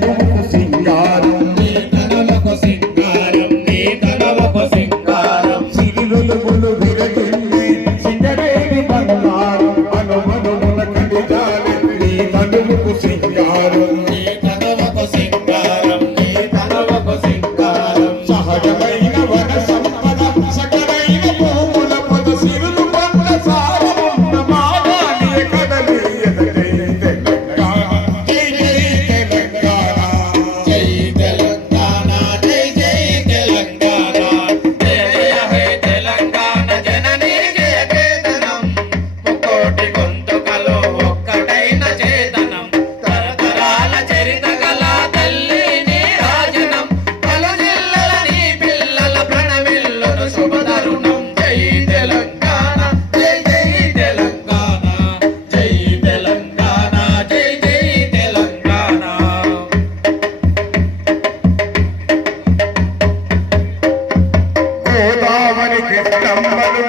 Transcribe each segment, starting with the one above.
తనువుకు సింగారం నీ తనువుకు సింగారం నీ తనువుకు సింగారం సిరిలులుగులు విరగిల్లి సింగరేణి బంగారం అనుమనుముల కడిజాలి నీ తనువుకు సింగారం నీ తనువుకు సింగారం నీ తనువుకు సింగారం సహజమైన వన సంపద సకలైన భూముల పద సిరులు పంట సారమున్న మాగాని కదలి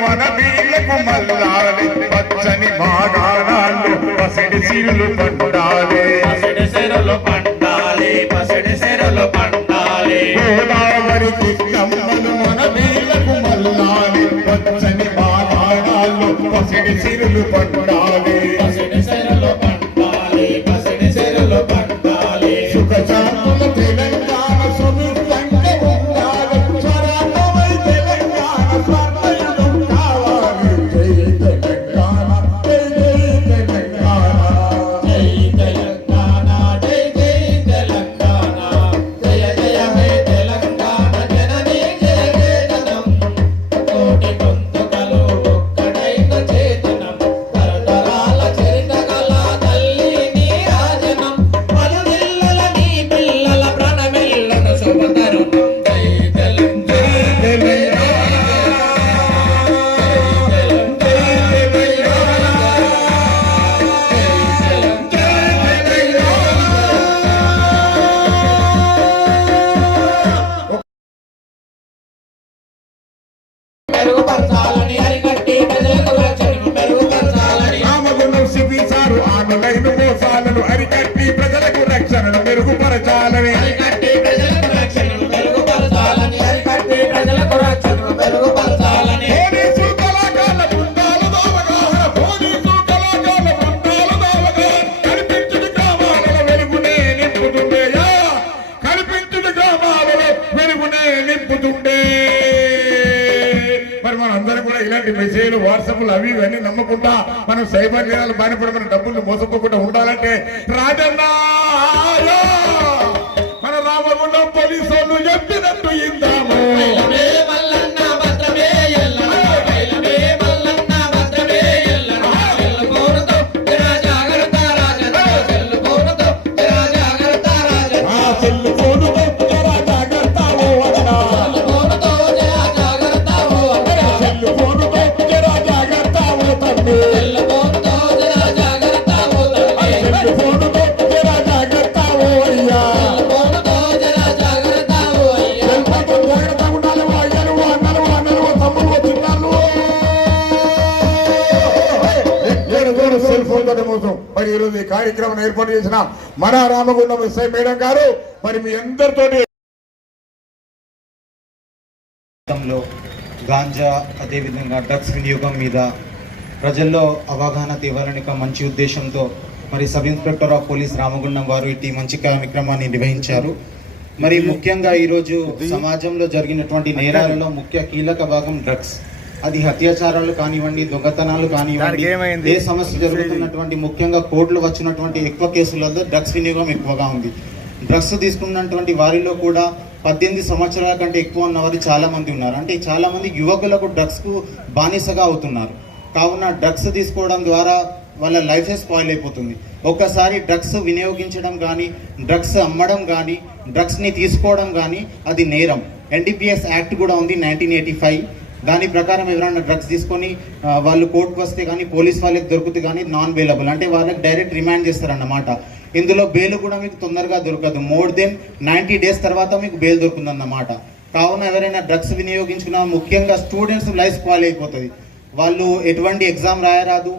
మన వీళ్ళకు మల్లాలి పచ్చని మాగాణాలు పసిడి సిరులు పండాలి పసిడి సిరులు పండాలి పసిడి సిరులు పండాలి గోదావరికి కమ్మలు మన వీళ్ళకు మల్లాలి పచ్చని మాగాణాలు పసిడి సిరులు పండాలి పసిడి సిరులు పండాలి పసిడి సిరులు పండాలి సుఖశాంతుల తెలంగాణ సుమిత్రంగా ఉండాలి స్వరాతమై తెలంగాణ స్వర్ణయుగం కావాలి జై తెలంగాణ జై తెలంగాణ జై తెలంగాణ జయ జయ హే తెలంగాణ జననీ జయ వేదనం కోటి గొంతుకలు ఒక్కటైన చేతనం తరతరాల చరిత గల తల్లి నీ రాజనం పలుదిల్లల నీ పిల్లల ప్రణమిల్లన శుభతరుణం జై మెరుగుపరచాలని అరికట్టి ప్రజలకు రక్షణను మెరుగుపరచాలని రామగుండం సిపిసారు ఆన్లైన్ మోసాలను అరికట్టి ప్రజలకు రక్షణను మెరుగుపరచాలని అరికట్టి ప్రజలకు రక్షణను మెరుగుపరచాలని అరికట్టి ప్రజలకు రక్షణను మెరుగుపరచాలని పోలీసు కళాకారుల బృందాలు దోవగాహన పోలీసు కళాకారుల బృందాలు దోవగాహన కనిపించుడు గ్రామాలలో వెలుగునే నింపుతుండేయా కనిపించుడు గ్రామాలలో వెలుగునే నింపుతుండే మరి మన అందరూ కూడా ఇలాంటి మెసేజ్లు వాట్సాప్లు అవి ఇవన్నీ నమ్మకుండా మనం సైబర్ నేరాలు బారిపడి మన డబ్బులు మోసపోకుండా ఉండాలంటే రాజన్న మన రామగుండం పోలీసు వాళ్ళు చెప్పినట్టు ఇందాము మరి ఈరోజు ఈ కార్యక్రమం ఏర్పాటు చేసిన మన రామగుండం ఎస్ఐ మేడం గారు మరి మీ అందరితోటి గాంజా అదేవిధంగా డ్రగ్స్ వినియోగం మీద ప్రజల్లో అవగాహన తేవాలని ఒక మంచి ఉద్దేశంతో మరి sub inspector of police Ramagundam వారు ఇటు మంచి కార్యక్రమాన్ని నిర్వహించారు. మరి ముఖ్యంగా ఈరోజు సమాజంలో జరిగినటువంటి నేరాలలో ముఖ్య కీలక భాగం డ్రగ్స్. అది అత్యాచారాలు కానివ్వండి, దొంగతనాలు కానివ్వండి, ఏ సమస్య జరుగుతున్నటువంటి ముఖ్యంగా కోర్టులు వచ్చినటువంటి ఎక్కువ కేసులలో డ్రగ్స్ వినియోగం ఎక్కువగా ఉంది. డ్రగ్స్ తీసుకున్నటువంటి వారిలో కూడా 18 సంవత్సరాల కంటే ఎక్కువ ఉన్నవారు చాలా మంది ఉన్నారు. అంటే చాలా మంది యువకులకు డ్రగ్స్కు బానిసగా అవుతున్నారు. కావున డ్రగ్స్ తీసుకోవడం ద్వారా వాళ్ళ లైఫ్ స్పాయిల్ అయిపోతుంది. ఒక్కసారి డ్రగ్స్ వినియోగించడం కానీ, డ్రగ్స్ అమ్మడం కానీ, డ్రగ్స్ని తీసుకోవడం కానీ అది నేరం. NDPS యాక్ట్ కూడా ఉంది 1985. దాని ప్రకారం ఎవరైనా డ్రగ్స్ తీసుకొని వాళ్ళు కోర్టుకు వస్తే కానీ, పోలీస్ వాళ్ళకి దొరుకుతుంది కానీ నాన్ బెయిలబుల్, అంటే వాళ్ళకి డైరెక్ట్ రిమాండ్ చేస్తారన్నమాట. ఇందులో బెయిల్ కూడా మీకు తొందరగా దొరకదు. మోర్ దెన్ 90 డేస్ తర్వాత మీకు బెయిల్ దొరుకుతుందన్నమాట. కావున ఎవరైనా డ్రగ్స్ వినియోగించుకున్న ముఖ్యంగా స్టూడెంట్స్ లైఫ్ స్పాయిల్ అయిపోతుంది. వాళ్ళు ఎటువంటి ఎగ్జామ్ రాయరాదు,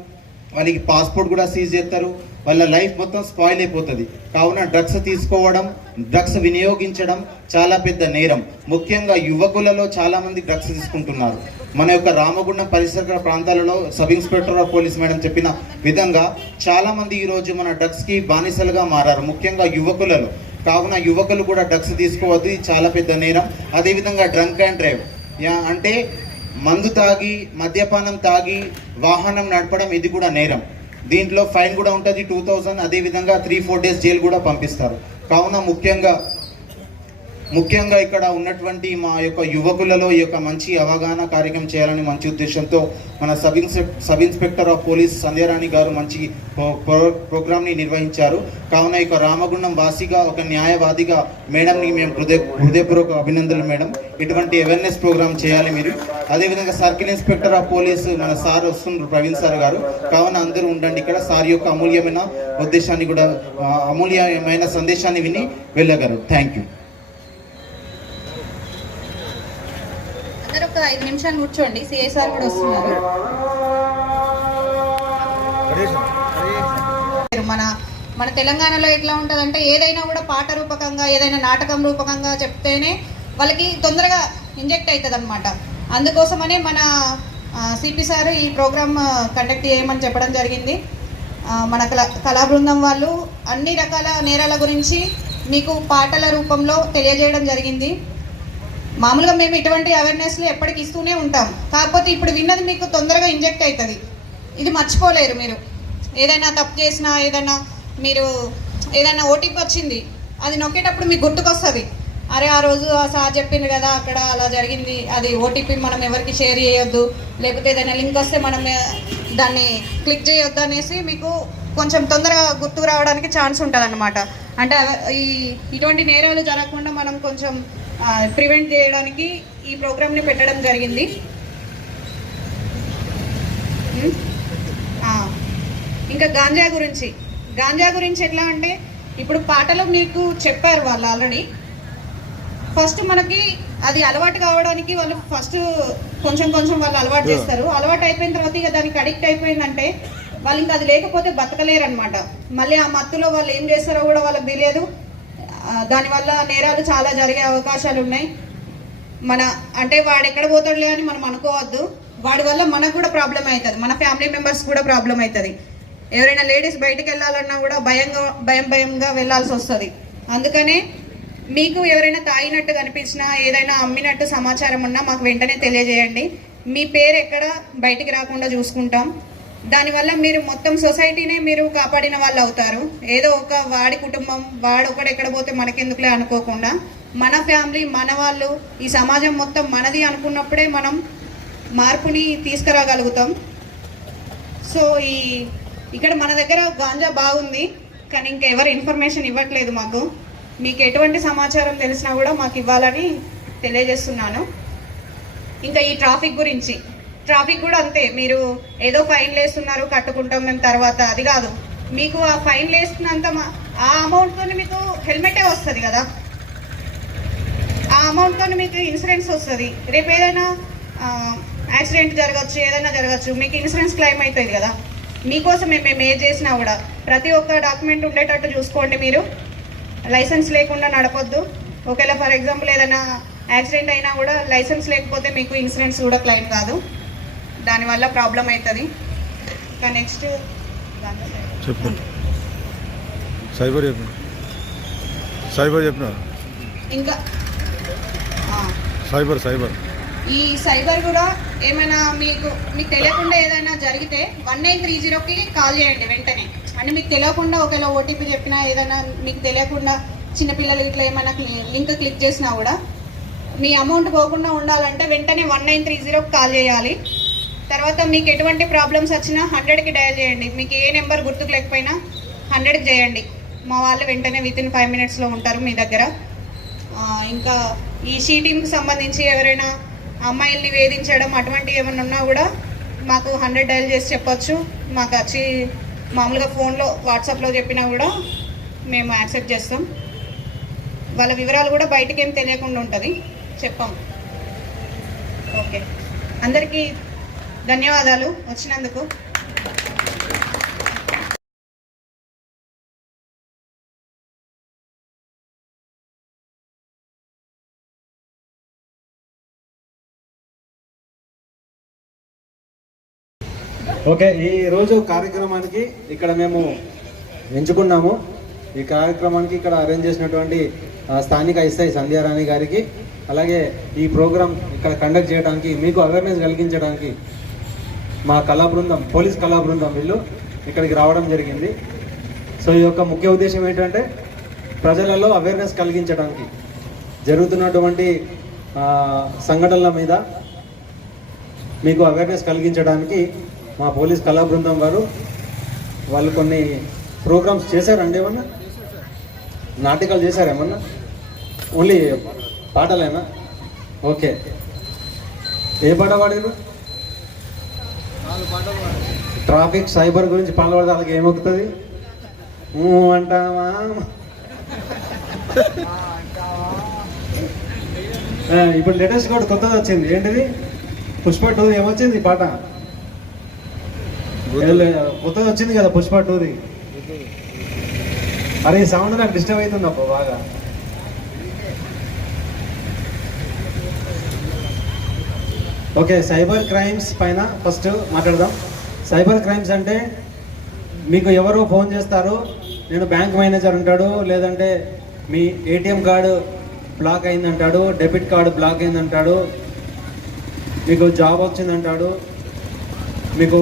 వాళ్ళకి పాస్పోర్ట్ కూడా సీజ్ చేస్తారు, వాళ్ళ లైఫ్ మొత్తం స్పాయిల్ అయిపోతుంది. కావున డ్రగ్స్ తీసుకోవడం, డ్రగ్స్ వినియోగించడం చాలా పెద్ద నేరం. ముఖ్యంగా యువకులలో చాలా మంది డ్రగ్స్ తీసుకుంటున్నారు. మన యొక్క రామగుండం పరిసర ప్రాంతాలలో sub inspector of police madam చెప్పిన విధంగా చాలా మంది ఈరోజు మన డ్రగ్స్కి బానిసలుగా మారారు, ముఖ్యంగా యువకులలో. కావున యువకులు కూడా డ్రగ్స్ తీసుకోవద్దు, ఇది చాలా పెద్ద నేరం. అదేవిధంగా డ్రంక్ అండ్ డ్రైవ్ అంటే మందు తాగి, మద్యపానం తాగి వాహనం నడపడం, ఇది కూడా నేరం. దీంట్లో ఫైన్ కూడా ఉంటుంది 2000. అదేవిధంగా 3-4 డేస్ జైలు కూడా పంపిస్తారు. కావున ముఖ్యంగా ఇక్కడ ఉన్నటువంటి మా యొక్క యువకులలో ఈ యొక్క మంచి అవగాహన కార్యక్రమం చేయాలని మంచి ఉద్దేశంతో మన sub inspector of police Sandhyarani గారు మంచి ప్రోగ్రామ్ని నిర్వహించారు. కావున ఈ యొక్క రామగుండం వాసిగా, ఒక న్యాయవాదిగా మేడంని మేము హృదయపూర్వక అభినందనలు మేడం. ఇటువంటి అవేర్నెస్ ప్రోగ్రామ్ చేయాలి మీరు. అదేవిధంగా సర్కిల్ ఇన్స్పెక్టర్ ఆఫ్ పోలీస్ మన సార్ వస్తున్నారు, ప్రవీణ్ సార్ గారు. కావున అందరూ ఉండండి ఇక్కడ. సార్ యొక్క అమూల్యమైన ఉద్దేశాన్ని కూడా, అమూల్యమైన సందేశాన్ని విని వెళ్ళగలరు. Thank you. అందరూ ఒక 5 నిమిషాలు కూర్చోండి, సిఎస్ఆర్ కూడా వస్తున్నారు. మన తెలంగాణలో ఎట్లా ఉంటుందంటే ఏదైనా కూడా పాట రూపకంగా, ఏదైనా నాటకం రూపకంగా చెప్తేనే వాళ్ళకి తొందరగా ఇంజెక్ట్ అవుతుంది అనమాట. అందుకోసమనే మన సిపి సార్ ఈ ప్రోగ్రామ్ కండక్ట్ చేయమని చెప్పడం జరిగింది. మన కళా బృందం వాళ్ళు అన్ని రకాల నేరాల గురించి మీకు పాటల రూపంలో తెలియజేయడం జరిగింది. మామూలుగా మేము ఇటువంటి అవేర్నెస్లు ఎప్పటికి ఇస్తూనే ఉంటాం. కాకపోతే ఇప్పుడు విన్నది మీకు తొందరగా ఇంజెక్ట్ అవుతుంది, ఇది మర్చిపోలేరు మీరు. ఏదైనా తప్పు చేసినా, ఏదైనా ఓటీపీ వచ్చింది, అది నొక్కేటప్పుడు మీకు గుర్తుకొస్తుంది, అరే ఆ రోజు ఆ సార్ చెప్పింది కదా అక్కడ అలా జరిగింది, అది ఓటీపీ మనం ఎవరికి షేర్ చేయొద్దు, లేకపోతే ఏదైనా లింక్ వస్తే మనం దాన్ని క్లిక్ చేయొద్దు అనేసి మీకు కొంచెం తొందరగా గుర్తుకు రావడానికి ఛాన్స్ ఉంటుంది అన్నమాట. అంటే ఇటువంటి నేరాలు జరగకుండా మనం కొంచెం ప్రివెంట్ చేయడానికి ఈ ప్రోగ్రామ్ని పెట్టడం జరిగింది. ఇంకా గాంజా గురించి ఎట్లా అంటే, ఇప్పుడు పాటలు మీకు చెప్పారు వాళ్ళు ఆల్రెడీ. ఫస్ట్ మనకి అది అలవాటు కావడానికి వాళ్ళు ఫస్ట్ కొంచెం వాళ్ళు అలవాటు చేస్తారు. అలవాటు అయిపోయిన తర్వాత ఇక దానికి అడిక్ట్ అయిపోయిందంటే వాళ్ళు ఇంకా అది లేకపోతే బతకలేరు అనమాట. మళ్ళీ ఆ మత్తులో వాళ్ళు ఏం చేస్తారో కూడా వాళ్ళకి తెలియదు. దానివల్ల నేరాలు చాలా జరిగే అవకాశాలు ఉన్నాయి. అంటే వాడు ఎక్కడ పోతాడులే అని మనం అనుకోవద్దు. వాడి వల్ల మనకు కూడా ప్రాబ్లం అవుతుంది, మన ఫ్యామిలీ మెంబర్స్ కూడా ప్రాబ్లం అవుతుంది. ఎవరైనా లేడీస్ బయటికి వెళ్ళాలన్నా కూడా భయంగా వెళ్ళాల్సి వస్తుంది. అందుకనే మీకు ఎవరైనా తాగినట్టు కనిపించినా, ఏదైనా అమ్మినట్టు సమాచారం ఉన్నా మాకు వెంటనే తెలియజేయండి. మీ పేరు ఎక్కడ బయటికి రాకుండా చూసుకుంటాం. దానివల్ల మీరు మొత్తం సొసైటీనే మీరు కాపాడిన వాళ్ళు అవుతారు. ఏదో ఒక వాడి కుటుంబం, వాడు ఒకడు ఎక్కడ పోతే మనకెందుకులే అనుకోకుండా, మన ఫ్యామిలీ, మన వాళ్ళు, ఈ సమాజం మొత్తం మనది అనుకున్నప్పుడే మనం మార్పుని తీసుకురాగలుగుతాం. సో ఇక్కడ మన దగ్గర గాంజా బాగుంది, కానీ ఇంకెవరు ఇన్ఫర్మేషన్ ఇవ్వట్లేదు మాకు. మీకు ఎటువంటి సమాచారం తెలిసినా కూడా మాకు ఇవ్వాలని తెలియజేస్తున్నాను. ఇంకా ఈ ట్రాఫిక్ కూడా అంతే. మీరు ఏదో ఫైన్ వేస్తున్నారు, కట్టుకుంటాం మేము తర్వాత, అది కాదు. మీకు ఆ ఫైన్ వేస్తున్నంత ఆ అమౌంట్తో మీకు హెల్మెటే వస్తుంది కదా, ఆ అమౌంట్తో మీకు ఇన్సూరెన్స్ వస్తుంది. రేపు ఏదైనా యాక్సిడెంట్ జరగచ్చు, ఏదైనా జరగచ్చు, మీకు ఇన్సూరెన్స్ క్లెయిమ్ అవుతుంది కదా. మీకోసం మేము ఏం చేసినా కూడా ప్రతి ఒక్క డాక్యుమెంట్ ఉండేటట్టు చూసుకోండి. మీరు లైసెన్స్ లేకుండా నడపొద్దు. ఒకవేళ ఫర్ ఎగ్జాంపుల్ ఏదైనా యాక్సిడెంట్ అయినా కూడా లైసెన్స్ లేకపోతే మీకు ఇన్సూరెన్స్ కూడా క్లెయిమ్ కాదు, దానివల్ల ప్రాబ్లం అవుతుంది. ఇంకా నెక్స్ట్ చెప్పండి, సైబర్ చెప్పిన ఇంకా సైబర్ ఈ సైబర్ కూడా ఏమైనా మీకు తెలియకుండా ఏదైనా జరిగితే 1930కి కాల్ చేయండి వెంటనే. అంటే మీకు తెలియకుండా ఒకవేళ ఓటీపీ చెప్పినా, ఏదైనా మీకు తెలియకుండా చిన్నపిల్లలు ఇట్లా ఏమైనా లింక్ క్లిక్ చేసినా కూడా మీ అమౌంట్ పోకుండా ఉండాలంటే వెంటనే 1930కి కాల్ చేయాలి. తర్వాత మీకు ఎటువంటి ప్రాబ్లమ్స్ వచ్చినా 100కి డయల్ చేయండి. మీకు ఏ నెంబర్ గుర్తుకు లేకపోయినా 100కి చేయండి. మా వాళ్ళు వెంటనే వితిన్ 5 మినిట్స్లో ఉంటారు మీ దగ్గర. ఇంకా ఈ షీటింగ్కి సంబంధించి ఎవరైనా అమ్మాయిల్ని వేధించడం అటువంటి ఏమైనా ఉన్నా కూడా మాకు 100 డయల్ చేసి చెప్పొచ్చు. మాకు వచ్చి మామూలుగా ఫోన్లో వాట్సాప్లో చెప్పినా కూడా మేము యాక్సెప్ట్ చేస్తాం. వాళ్ళ వివరాలు కూడా బయటికి ఏం తెలియకుండా ఉంటుంది, చెప్పాం. ఓకే, అందరికీ ధన్యవాదాలు వచ్చినందుకు. ఓకే, ఈ రోజు కార్యక్రమానికి ఇక్కడ మేము ఎంచుకున్నాము. ఈ కార్యక్రమానికి ఇక్కడ అరేంజ్ చేసినటువంటి స్థానిక ఎస్ఐ సంధ్యారాణి గారికి, అలాగే ఈ ప్రోగ్రాం ఇక్కడ కండక్ట్ చేయడానికి, మీకు అవేర్నెస్ కలిగించడానికి మా కళా బృందం, పోలీస్ కళా బృందం వీళ్ళు ఇక్కడికి రావడం జరిగింది. సో ఈ యొక్క ముఖ్య ఉద్దేశం ఏంటంటే ప్రజలలో అవేర్నెస్ కలిగించడానికి, జరుగుతున్నటువంటి సంఘటనల మీద మీకు అవేర్నెస్ కలిగించడానికి మా పోలీస్ కళా బృందం వాళ్ళు కొన్ని ప్రోగ్రామ్స్ చేశారండి. ఏమన్నా నాటకాలు చేశారు? ఏమన్నా ఓన్లీ పాటలేనా? ఓకే, ఏ పాట పాడారు? ట్రాఫిక్ సైబర్ గురించి పాటలు పాడితే వాళ్ళకి ఏమొక్కుతుంది? అంటావా? ఇప్పుడు లేటెస్ట్ కూడా కొత్తది వచ్చింది. ఏంటిది? పుష్ప 2 ఏమొచ్చింది పాట? కొత్తది వచ్చింది కదా పుష్ప 2ది. అరే ఈ సౌండ్ నాకు డిస్టర్బ్ అవుతుంది అప్పుడు బాగా. ఓకే, సైబర్ క్రైమ్స్ పైన ఫస్ట్ మాట్లాడదాం. సైబర్ క్రైమ్స్ అంటే మీకు ఎవరో ఫోన్ చేస్తారు, నేను బ్యాంక్ మేనేజర్ అంటాడు, లేదంటే మీ ఏటీఎం కార్డు బ్లాక్ అయిందంటాడు, డెబిట్ కార్డు బ్లాక్ అయిందంటాడు, మీకు జాబ్ వచ్చిందంటాడు, మీకు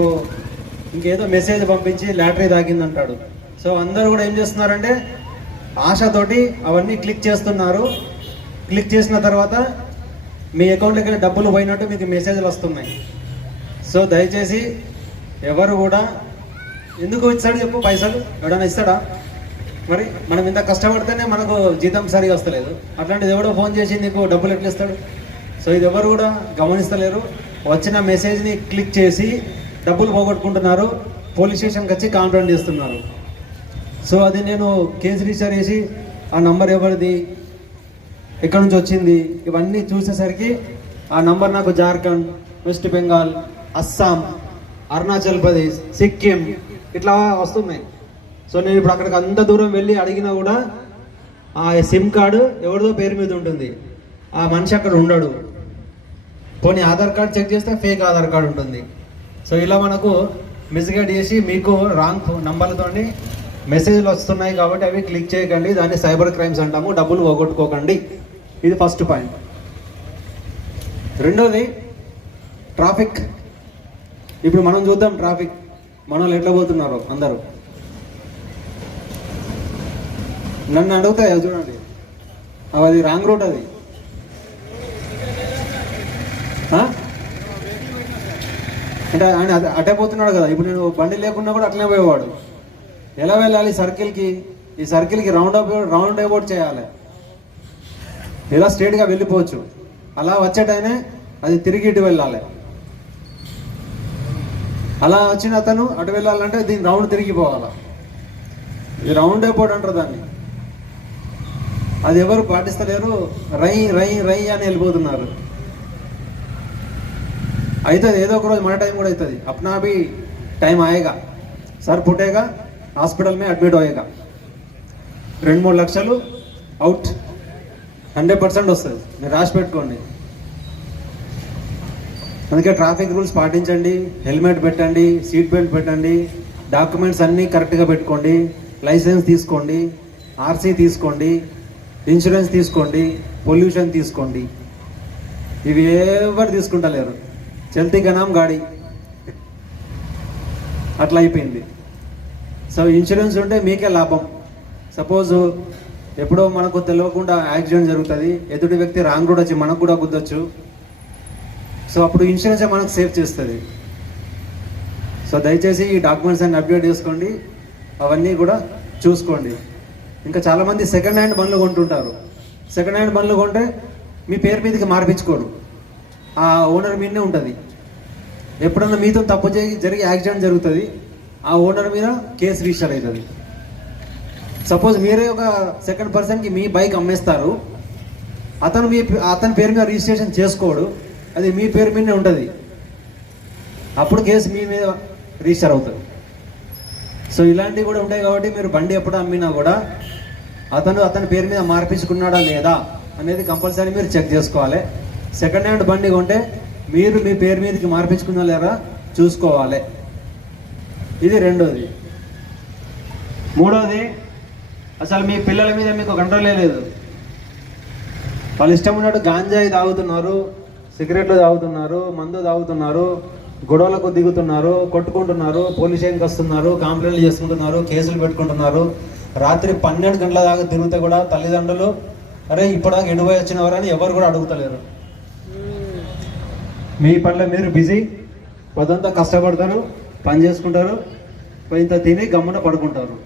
ఇంకేదో మెసేజ్ పంపించి లాటరీ తాగిందంటాడు. సో అందరూ కూడా ఏం చేస్తున్నారంటే ఆశతోటి అవన్నీ క్లిక్ చేస్తున్నారు. క్లిక్ చేసిన తర్వాత మీ అకౌంట్లోకి వెళ్ళి డబ్బులు పోయినట్టు మీకు మెసేజ్లు వస్తున్నాయి. సో దయచేసి ఎవరు కూడా, ఎందుకు ఇస్తాడు చెప్పు పైసలు? ఎవడన్నా ఇస్తాడా? మరి మనం ఇంత కష్టపడితేనే మనకు జీతం సరిగా వస్తలేదు, అట్లాంటిది ఎవడో ఫోన్ చేసి నీకు డబ్బులు ఎట్లా ఇస్తాడు? సో ఇది ఎవరు కూడా గమనిస్తలేరు. వచ్చిన మెసేజ్ని క్లిక్ చేసి డబ్బులు పోగొట్టుకుంటున్నారు, పోలీస్ స్టేషన్కి వచ్చి కంప్లైంట్ చేస్తున్నారు. సో అది నేను కేసు రిజిస్టర్ చేసి ఆ నంబర్ ఎవరిది, ఎక్కడి నుంచి వచ్చింది, ఇవన్నీ చూసేసరికి ఆ నంబర్ నాకు జార్ఖండ్, వెస్ట్ బెంగాల్, అస్సాం, అరుణాచల్ ప్రదేశ్, సిక్కిం ఇట్లా వస్తున్నాయి. సో నేను ఇప్పుడు అక్కడికి అంత దూరం వెళ్ళి అడిగినా కూడా ఆ సిమ్ కార్డు ఎవరిదో పేరు మీద ఉంటుంది, ఆ మనిషి అక్కడ ఉండడు. పోనీ ఆధార్ కార్డ్ చెక్ చేస్తే ఫేక్ ఆధార్ కార్డు ఉంటుంది. సో ఇలా మనకు మిస్గైడ్ చేసి మీకు రాంగ్ నంబర్లతో మెసేజ్లు వస్తున్నాయి కాబట్టి అవి క్లిక్ చేయకండి, దాన్ని సైబర్ క్రైమ్స్ అంటాము. డబ్బులు పోగొట్టుకోకండి. ఇది ఫస్ట్ పాయింట్. రెండోది ట్రాఫిక్. ఇప్పుడు మనం చూద్దాం ట్రాఫిక్ మన వాళ్ళు ఎట్లా పోతున్నారు అందరూ. నన్ను అడుగుతాయి చూడండి, అది రాంగ్ రూట్, అది అంటే ఆయన అటే పోతున్నాడు కదా. ఇప్పుడు నేను బండి లేకున్నా కూడా అట్లనే పోయేవాడు. ఎలా వెళ్ళాలి సర్కిల్కి? ఈ సర్కిల్కి రౌండ్ అబౌట్ చేయాలి, ఇలా స్ట్రైట్గా వెళ్ళిపోవచ్చు. అలా వచ్చేటైనే అది తిరిగి ఇటు వెళ్ళాలి. అలా వచ్చిన అతను అటు వెళ్ళాలంటే దీన్ని రౌండ్ తిరిగిపోవాలి. ఇది రౌండ్ అబౌట్ అంటారు దాన్ని. అది ఎవరు పాటిస్తలేరు, రై రై రై అని వెళ్ళిపోతున్నారు. అవుతుంది, ఏదో ఒక రోజు మన టైం కూడా అవుతుంది. अपना भी टाइम आएगा, सर फुटेगा, హాస్పిటల్ में అడ్మిట్ అయ్యేగా 2-3 లక్షలు అవుట్ 100% వస్తుంది. మీరు రాసి పెట్టుకోండి. అందుకే ట్రాఫిక్ రూల్స్ పాటించండి, హెల్మెట్ పెట్టండి, సీట్ బెల్ట్ పెట్టండి, డాక్యుమెంట్స్ అన్నీ కరెక్ట్గా పెట్టుకోండి, లైసెన్స్ తీసుకోండి, ఆర్సీ తీసుకోండి, ఇన్సూరెన్స్ తీసుకోండి, పొల్యూషన్ తీసుకోండి. ఇవి ఎవరు తీసుకుంటలేరు. చల్తీ కా నామ్ గాడి అట్లా అయిపోయింది. సో ఇన్సూరెన్స్ ఉంటే మీకే లాభం. సపోజ్ ఎప్పుడో మనకు తెలియకుండా యాక్సిడెంట్ జరుగుతుంది, ఎదుటి వ్యక్తి రాంగ్ రోడ్ వచ్చి మనకు కూడా గుద్దొచ్చు. సో అప్పుడు ఇన్సూరెన్సే మనకు సేవ్ చేస్తుంది. సో దయచేసి ఈ డాక్యుమెంట్స్ అన్ని అప్డేట్ చేసుకోండి, అవన్నీ కూడా చూసుకోండి. ఇంకా చాలామంది సెకండ్ హ్యాండ్ బండ్లు కొంటుంటారు. సెకండ్ హ్యాండ్ బండ్లు కొంటే మీ పేరు మీదకి మార్పించుకోరు, ఆ ఓనర్ మీదనే ఉంటుంది. ఎప్పుడన్నా మీతో తప్పు జరిగి యాక్సిడెంట్ జరుగుతుంది, ఆ ఓనర్ మీద కేసు రిజిస్టర్ అవుతుంది. సపోజ్ మీరే ఒక సెకండ్ పర్సన్కి మీ బైక్ అమ్మేస్తారు, అతని పేరు మీద రిజిస్ట్రేషన్ చేసుకోడు, అది మీ పేరు మీదనే ఉంటుంది. అప్పుడు కేసు మీ మీద రిజిస్టర్ అవుతుంది. సో ఇలాంటివి కూడా ఉంటాయి కాబట్టి మీరు బండి ఎప్పుడు అమ్మినా కూడా అతని పేరు మీద మార్పించుకున్నాడా లేదా అనేది కంపల్సరీ మీరు చెక్ చేసుకోవాలి. సెకండ్ హ్యాండ్ బండి కొంటే మీరు మీ పేరు మీదకి మార్పించుకున్నా లేదా చూసుకోవాలి. ఇది రెండోది. మూడోది, అసలు మీ పిల్లల మీద మీకు కంట్రోలే లేదు. వాళ్ళు ఇష్టం ఉన్నట్టు గాంజాయి తాగుతున్నారు, సిగరెట్లు తాగుతున్నారు, మందు తాగుతున్నారు, గొడవలకు దిగుతున్నారు, కొట్టుకుంటున్నారు, పోలీస్ స్టేషన్కి వస్తున్నారు, కంప్లైంట్లు చేసుకుంటున్నారు, కేసులు పెట్టుకుంటున్నారు. రాత్రి 12 గంటల దాకా తిరిగితే కూడా తల్లిదండ్రులు అరే ఇప్పటిదాకా ఎండిపోయి వచ్చినవారని ఎవరు కూడా అడుగుతలేరు. మీ పట్ల మీరు బిజీ, పొద్దంతా కష్టపడతారు, పని చేసుకుంటారు, ఇంత తిని గమ్మున పడుకుంటారు.